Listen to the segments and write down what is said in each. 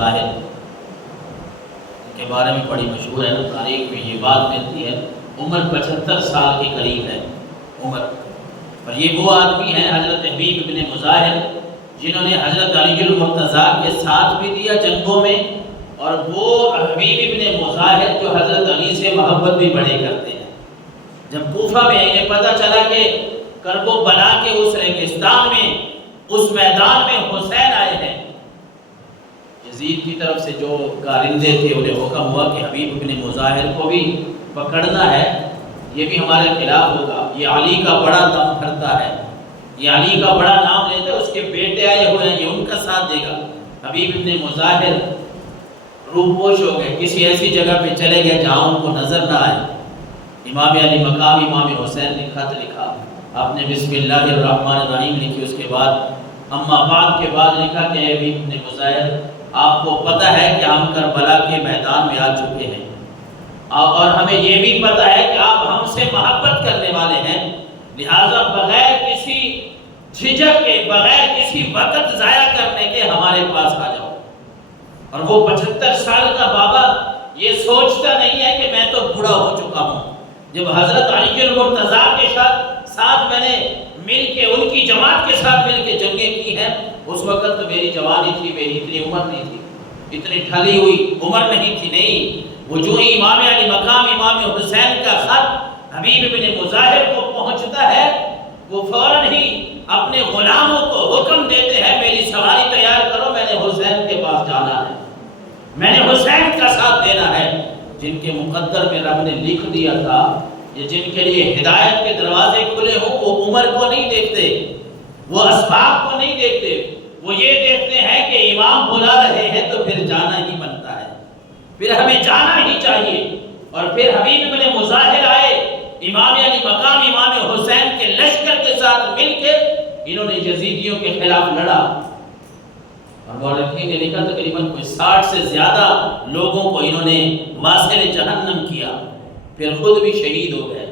مظاہر کے بارے میں بڑی مشہور ہے نا، تاریخ میں یہ بات ملتی ہے، عمر 75 سال کے قریب ہے عمر، اور یہ وہ آدمی ہیں حضرت حبیب ابن مظاہر جنہوں نے حضرت علی المرتضیٰ کے ساتھ بھی دیا جنگوں میں، اور وہ حبیب ابن مظاہر جو حضرت علی سے محبت بھی بڑے کرتے ہیں۔ جب کوفہ میں انہیں پتہ چلا کہ کرب و بلا کے اس ریگستان میں، اس میدان میں حسین آئے ہیں، یزید کی طرف سے جو کارندے تھے انہیں حکم ہوا کہ حبیب ابن مظاہر کو بھی پکڑنا ہے، یہ بھی ہمارے خلاف ہوگا، یہ علی کا بڑا دم بھرتا ہے، یہ علی کا بڑا نام لیتا ہے، اس کے بیٹے آئے ہوئے ہیں، یہ ان کا ساتھ دے گا۔ حبیب ابن مظاہر روپوش ہو گئے، کسی ایسی جگہ پہ چلے گئے جہاں ان کو نظر نہ آئے۔ امام علی مقام امام حسین نے خط لکھا، آپ نے بسم اللہ الرحمن الرحیم لکھی، اس کے بعد اما بعد کے بعد لکھا کہ اے حبیب ابن مظاہر، آپ کو پتہ ہے کہ ہم کربلا کے میدان میں آ چکے ہیں، اور ہمیں یہ بھی پتہ ہے کہ آپ ہم سے محبت کرنے والے ہیں، لہٰذا بغیر کسی جھجک کے، بغیر کسی وقت ضائع کرنے کے ہمارے پاس آ جاؤ۔ اور وہ 75 سال کا بابا یہ سوچتا نہیں ہے کہ میں تو بوڑھا ہو چکا ہوں۔ جب حضرت علی المرتضیٰ کے ساتھ میں نے مل کے، ان کی جماعت کے ساتھ مل کے جنگیں کی ہیں، اس وقت تو میری جوانی تھی، میری اتنی عمر نہیں تھی، اتنی ٹھلی ہوئی عمر نہیں تھی، نہیں۔ وہ جو ہی امام علی مقام امام حسین کا خط حبیب ابن مظاہر کو پہنچتا ہے، وہ فوراً ہی اپنے غلاموں کو حکم دیتے ہیں میری سواری تیار کرو، میں نے حسین کے پاس جانا ہے، میں نے حسین کا ساتھ دینا ہے۔ جن کے مقدر میں رب نے لکھ دیا تھا، یہ جن کے لیے ہدایت کے دروازے کھلے ہوں، وہ عمر کو نہیں دیکھتے، وہ اسباب کو نہیں دیکھتے، وہ یہ دیکھتے ہیں کہ امام بلا رہے ہیں تو پھر جانا ہی بنتا ہے، پھر ہمیں جانا ہی چاہیے۔ اور پھر حبیب ابن مظاہر آئے، امام علی مقام امام حسین کے لشکر کے ساتھ مل کے انہوں نے یزیدیوں کے خلاف لڑا، اور مورخین نے لکھا تقریباً 60 سے زیادہ لوگوں کو انہوں نے واصل جہنم کیا، پھر خود بھی شہید ہو گئے۔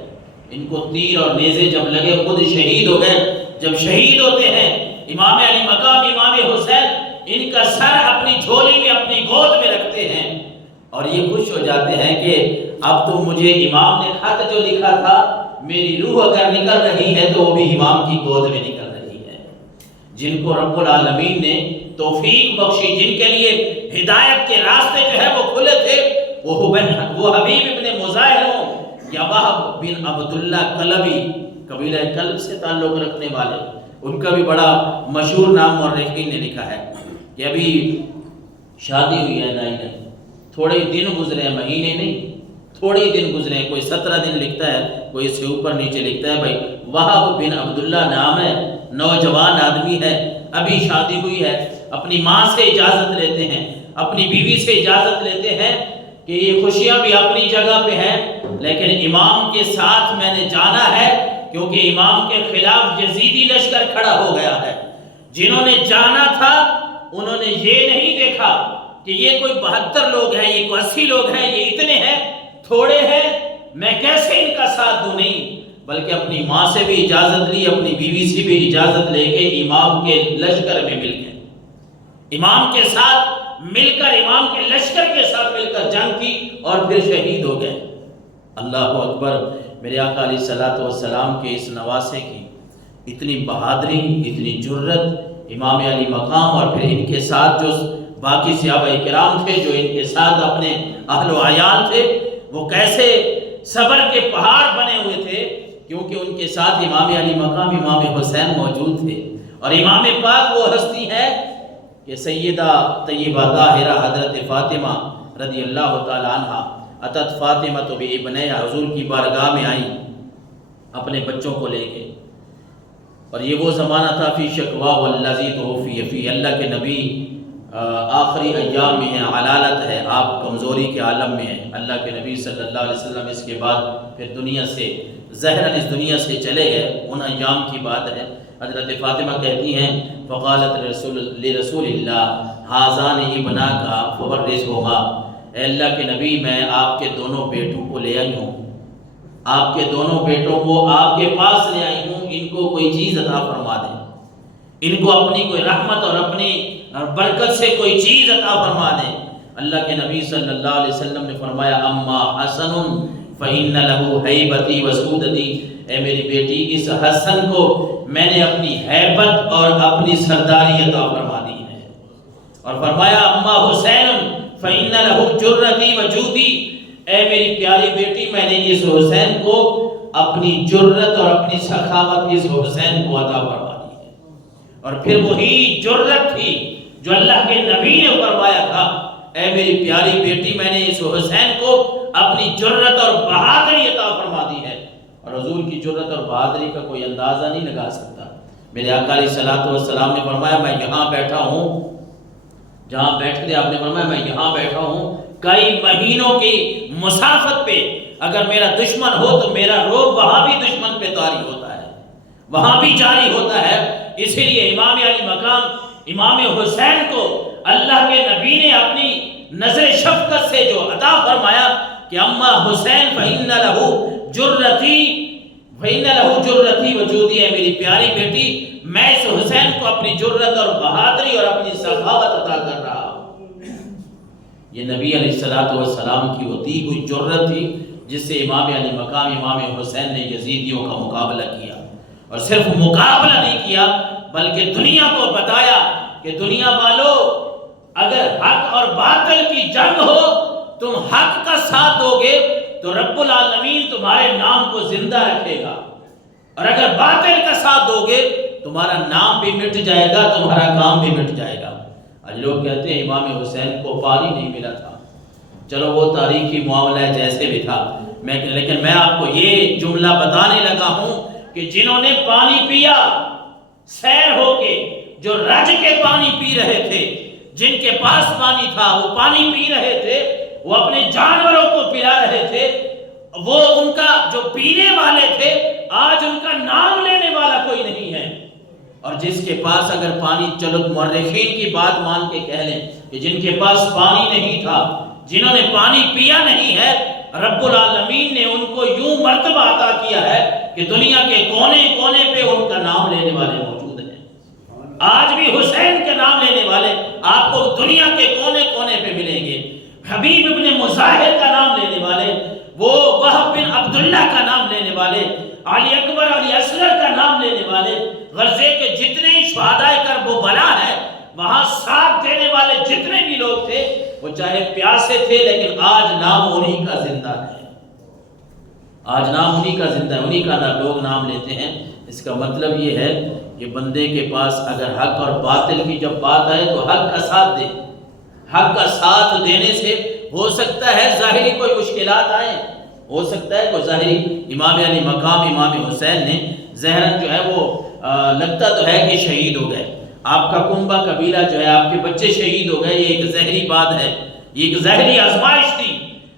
ان کو تیر اور نیزے جب لگے خود شہید ہو گئے۔ جب شہید ہوتے ہیں امام علی مقام امام حسین ان کا سر اپنی جھولی میں، اپنی گود میں رکھتے ہیں، اور یہ خوش ہو جاتے ہیں کہ اب تو مجھے امام نے خط جو لکھا تھا، میری روح اگر نکل رہی ہے تو وہ بھی امام کی گود میں نکل رہی ہے۔ جن کو رب العالمین نے توفیق بخشی، جن کے لیے ہدایت کے راستے جو ہے وہ کھلے تھے، وہ حبیب ابن مظاہر ہوں یا وہب بن عبداللہ کلبی، قبیلہ کلب سے تعلق رکھنے والے، ان کا بھی بڑا مشہور نام مورخین نے لکھا ہے کہ ابھی شادی ہوئی ہے، نہیں تھوڑے دن گزرے ہیں، مہینے نہیں، تھوڑے دن گزرے ہیں، کوئی 17 دن لکھتا ہے، کوئی اس سے اوپر نیچے لکھتا ہے۔ بھائی وہب بن عبداللہ نام ہے، نوجوان آدمی ہے، ابھی شادی ہوئی ہے، اپنی ماں سے اجازت لیتے ہیں، اپنی بیوی سے اجازت لیتے ہیں کہ یہ خوشیاں بھی اپنی جگہ پہ ہیں، لیکن امام کے ساتھ میں نے جانا ہے، کیونکہ امام کے خلاف یزیدی لشکر کھڑا ہو گیا ہے۔ جنہوں نے جانا تھا انہوں نے یہ نہیں دیکھا کہ یہ کوئی 72 لوگ ہیں، یہ کوئی 80 لوگ ہیں، یہ اتنے ہیں، تھوڑے ہیں، میں کیسے ان کا ساتھ دوں، نہیں، بلکہ اپنی ماں سے بھی اجازت لی، اپنی بیوی سے بھی اجازت لے کے امام کے لشکر میں مل گئے، امام کے ساتھ مل کر، امام کے لشکر کے ساتھ مل کر جنگ کی، اور پھر شہید ہو گئے۔ اللہ اکبر! میرے آقا علیہ الصلوۃ والسلام کے اس نواسے کی اتنی بہادری، اتنی جرت، امام علی مقام اور پھر ان کے ساتھ جو باقی صحابہ کرام تھے، جو ان کے ساتھ اپنے اہل و عیال تھے، وہ کیسے صبر کے پہاڑ بنے ہوئے تھے، کیونکہ ان کے ساتھ امام علی مقام امام حسین موجود تھے۔ اور امام پاک وہ ہستی ہے کہ سیدہ طیبہ طاہرہ حضرت فاطمہ رضی اللہ تعالی عنہ اتت فاطمہ تو بابنیہا، حضور کی بارگاہ میں آئیں اپنے بچوں کو لے کے، اور یہ وہ زمانہ تھا فی شکوا والذی توفی فی، اللہ کے نبی آخری ایام میں ہیں، علالت ہے، آپ کمزوری کے عالم میں ہیں، اللہ کے نبی صلی اللہ علیہ وسلم اس کے بعد پھر دنیا سے ظاہراً اس دنیا سے چلے گئے، ان ایام کی بات ہے۔ حضرت فاطمہ کہتی ہیں فقالت لرسول اللہ ھذان ابناک فورثہما، اے اللہ کے نبی میں آپ کے دونوں بیٹوں کو لے آئی ہوں، آپ کے دونوں بیٹوں کو آپ کے پاس لے آئی ہوں، ان کو کوئی چیز عطا فرما دیں، ان کو اپنی کوئی رحمت اور اپنی برکت سے کوئی چیز عطا فرما دے۔ اللہ کے نبی صلی اللہ علیہ وسلم نے فرمایا اما حسن فإن له ہیبتی وسودتی، اے میری بیٹی اس حسن کو میں نے اپنی ہیبت اور اپنی سرداری عطا فرما دی ہے۔ اور فرمایا اما حسین فإن له جرتی وجودی، اے میری پیاری بیٹی میں نے اس حسین کو اپنی جرت اور اپنی سخاوت اس حسین کو عطا فرما دی ہے۔ اور پھر وہی جرت تھی جو اللہ کے نبی نے فرمایا تھا اے میری پیاری بیٹی میں نے اس حسین کو اپنی جرت اور بہادری عطا فرما دی ہے۔ اور حضور کی جرت اور بہادری کا کوئی اندازہ نہیں لگا سکتا۔ میرے آقا علیہ الصلوۃ والسلام نے فرمایا میں یہاں بیٹھا ہوں، جہاں بیٹھ کے آپ نے فرمایا میں یہاں بیٹھا ہوں، کئی مہینوں کی مسافت پہ اگر میرا دشمن ہو تو میرا روب وہاں بھی دشمن پہ طاری ہوتا ہے، وہاں بھی جاری ہوتا ہے۔ اسی لیے امام علی مقام امام حسین کو اللہ کے نبی نے اپنی نظر شفقت سے جو عطا فرمایا کہ اما حسین فإن له جرتی وجودی، ہے میری پیاری بیٹی میں اس حسین کو اپنی جرت اور بہادری اور اپنی سخاوت عطا کر رہا ہوں۔ یہ نبی علیہ الصلوۃ والسلام کی ہوتی ہوئی جرت تھی جس سے امام علی مقام امام حسین نے یزیدیوں کا مقابلہ کیا، اور صرف مقابلہ نہیں کیا بلکہ دنیا کو بتایا کہ دنیا والو اگر حق اور باطل کی جنگ ہو تم حق کا ساتھ دو گے تو رب العالمین تمہارے نام کو زندہ رکھے گا، اور اگر باطل کا ساتھ دو گے تمہارا نام بھی مٹ جائے گا، تمہارا کام بھی مٹ جائے گا۔ آج لوگ کہتے ہیں امام حسین کو پانی نہیں ملا تھا، چلو وہ تاریخی معاملہ ہے جیسے بھی تھا، لیکن میں آپ کو یہ جملہ بتانے لگا ہوں کہ جنہوں نے پانی پیا سیر ہو کے، جو رج کے پانی پی رہے تھے، جن کے پاس پانی تھا وہ پانی پی رہے تھے، وہ اپنے جانوروں کو پلا رہے تھے، وہ ان کا جو پینے والے تھے آج ان کا نام لینے والا کوئی نہیں ہے۔ اور جس کے پاس اگر پانی، چلو مورخین کی بات مان کے کہہ لیں کہ جن کے پاس پانی نہیں تھا، جنہوں نے پانی پیا نہیں ہے، رب العالمین نے ان کو یوں مرتبہ عطا کیا ہے کہ دنیا کے کونے کونے پہ ان کا نام لینے والے موجود ہیں۔ آج بھی حسین کے نام لینے والے آپ کو دنیا کے کونے کونے پہ ملیں گے۔ حبیب ابن مظاہر کا نام لینے والے، وہ وہب بن عبداللہ کا نام لینے والے، علی اکبر علی اصغر کا نام لینے والے، غزے کے جتنے شہدائے کربلا ہے وہاں ساتھ دینے والے جتنے بھی لوگ تھے وہ چاہے پیاسے تھے لیکن آج نام انہی کا زندہ ہے، آج نام انہی کا زندہ ہے، انہی کا لوگ نام لیتے ہیں۔ اس کا مطلب یہ ہے کہ بندے کے پاس اگر حق اور باطل کی جب بات آئے تو حق کا ساتھ دے۔ حق کا ساتھ دینے سے ہو سکتا ہے ظاہری کوئی مشکلات آئیں، ہو سکتا ہے کوئی ظاہری، امام علی مقام امام حسین نے ظاہراً جو ہے وہ لگتا تو ہے کہ شہید ہو گئے، آپ کا کنبہ قبیلہ جو ہے آپ کے بچے شہید ہو گئے، یہ ایک ظاہری بات ہے، یہ ایک ظاہری آزمائش تھی،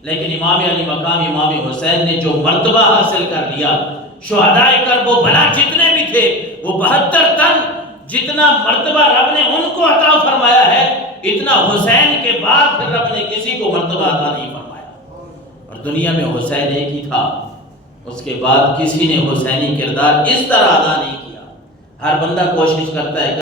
لیکن امام علی مقام امام حسین نے جو مرتبہ حاصل کر لیا، شہدائے کربلا جتنے بھی تھے وہ 72 تن، جتنا مرتبہ رب نے ان کو عطا فرمایا ہے اتنا حسین کے بعد پھر رب نے کسی کو مرتبہ عطا نہیں فرمایا۔ اور دنیا میں حسین ایک ہی تھا، اس کے بعد کسی نے حسینی کردار اس طرح ادا نہیں کیا۔ ہر بندہ کوشش کرتا ہے